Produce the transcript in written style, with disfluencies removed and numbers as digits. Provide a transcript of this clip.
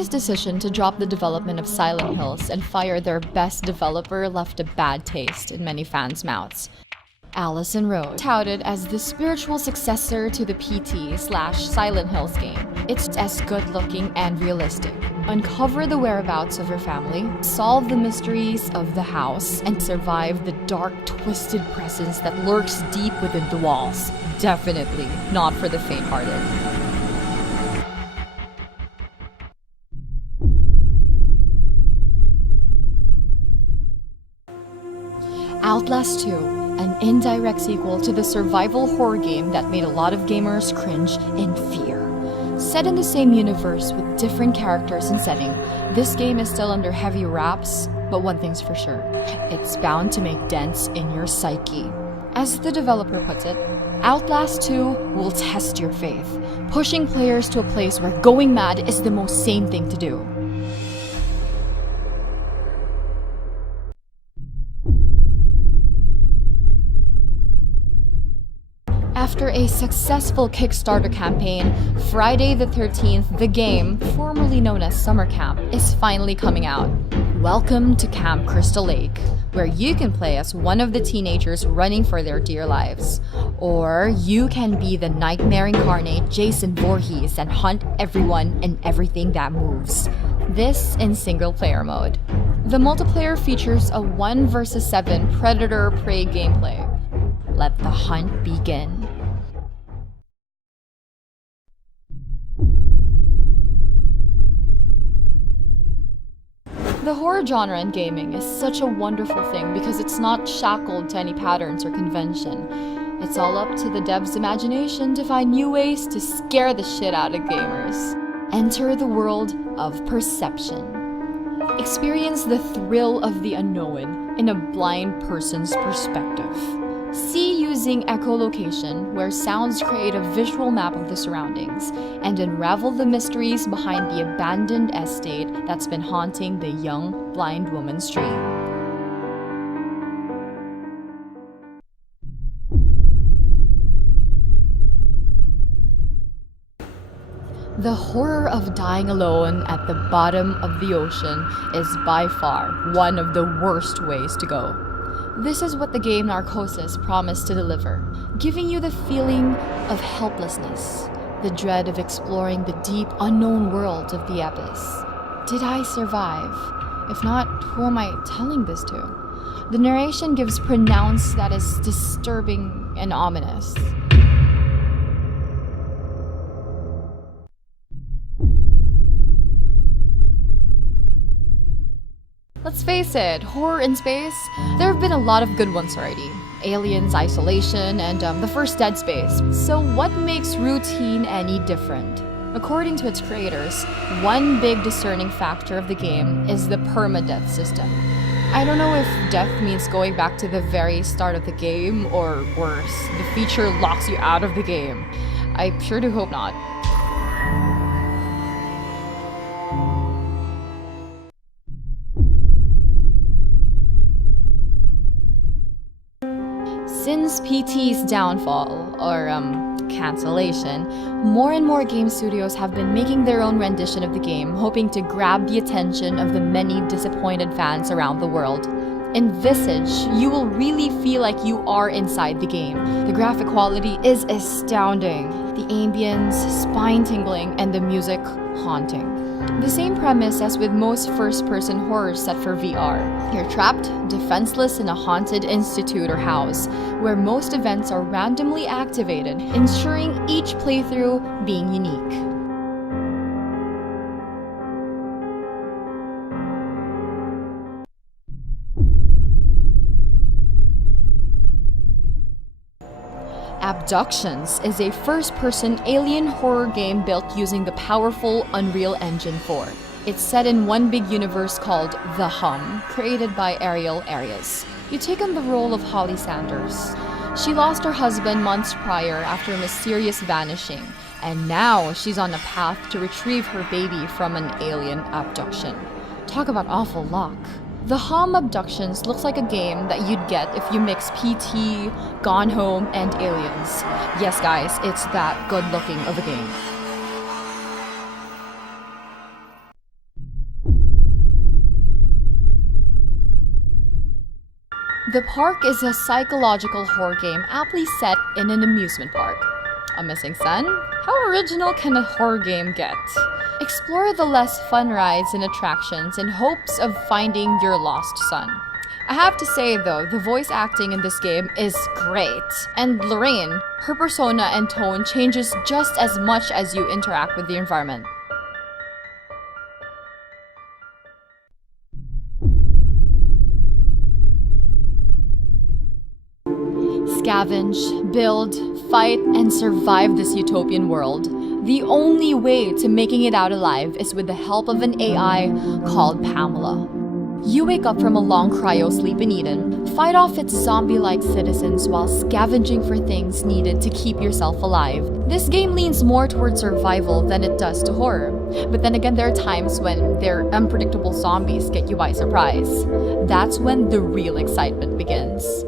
Sony's decision to drop the development of Silent Hills and fire their best developer left a bad taste in many fans' mouths. Allison Road, touted as the spiritual successor to the PT/Silent Hills game. It's as good-looking and realistic. Uncover the whereabouts of your family, solve the mysteries of the house, and survive the dark, twisted presence that lurks deep within the walls. Definitely not for the faint-hearted. OutLast 2, an indirect sequel to the survival horror game that made a lot of gamers cringe in fear. Set in the same universe with different characters and setting, this game is still under heavy wraps, but one thing's for sure, it's bound to make dents in your psyche. As the developer puts it, OutLast 2 will test your faith, pushing players to a place where going mad is the most sane thing to do. After a successful Kickstarter campaign, Friday the 13th, the game, formerly known as Summer Camp, is finally coming out. Welcome to Camp Crystal Lake, where you can play as one of the teenagers running for their dear lives. Or you can be the nightmare incarnate Jason Voorhees and hunt everyone and everything that moves. This in single-player mode. The multiplayer features a 1 vs 7 predator-prey gameplay. Let the hunt begin. The horror genre in gaming is such a wonderful thing because it's not shackled to any patterns or convention. It's all up to the devs' imagination to find new ways to scare the shit out of gamers. Enter the world of perception. Experience the thrill of the unknown in a blind person's perspective. See using echolocation, where sounds create a visual map of the surroundings, and unravel the mysteries behind the abandoned estate that's been haunting the young, blind woman's dream. The horror of dying alone at the bottom of the ocean is by far one of the worst ways to go. This is what the game Narcosis promised to deliver, giving you the feeling of helplessness, the dread of exploring the deep, unknown world of the abyss. Did I survive? If not, who am I telling this to? The narration gives pronouns that is disturbing and ominous. Let's face it, horror in space, there have been a lot of good ones already. Aliens, Isolation, and the first Dead Space. So what makes routine any different? According to its creators, one big discerning factor of the game is the permadeath system. I don't know if death means going back to the very start of the game, or worse, the feature locks you out of the game. I sure do hope not. Since PT's downfall, or cancellation, more and more game studios have been making their own rendition of the game, hoping to grab the attention of the many disappointed fans around the world. In Visage, you will really feel like you are inside the game. The graphic quality is astounding, the ambience spine-tingling, and the music haunting. The same premise as with most first-person horrors set for VR. You're trapped, defenseless in a haunted institute or house, where most events are randomly activated, ensuring each playthrough being unique. Abductions is a first-person alien horror game built using the powerful Unreal Engine 4. It's set in one big universe called The Hum, created by Ariel Arias. You take on the role of Holly Sanders. She lost her husband months prior after a mysterious vanishing, and now she's on a path to retrieve her baby from an alien abduction. Talk about awful luck. The Hum Abductions looks like a game that you'd get if you mix PT, Gone Home, and Aliens. Yes guys, it's that good looking of a game. The Park is a psychological horror game aptly set in an amusement park. A missing son? How original can a horror game get? Explore the less fun rides and attractions in hopes of finding your lost son. I have to say though, the voice acting in this game is great. And Lorraine, her persona and tone changes just as much as you interact with the environment. Scavenge, build, fight, and survive this utopian world. The only way to making it out alive is with the help of an AI called P.A.M.E.L.A. You wake up from a long cryo sleep in Eden, fight off its zombie-like citizens while scavenging for things needed to keep yourself alive. This game leans more towards survival than it does to horror. But then again, there are times when their unpredictable zombies get you by surprise. That's when the real excitement begins.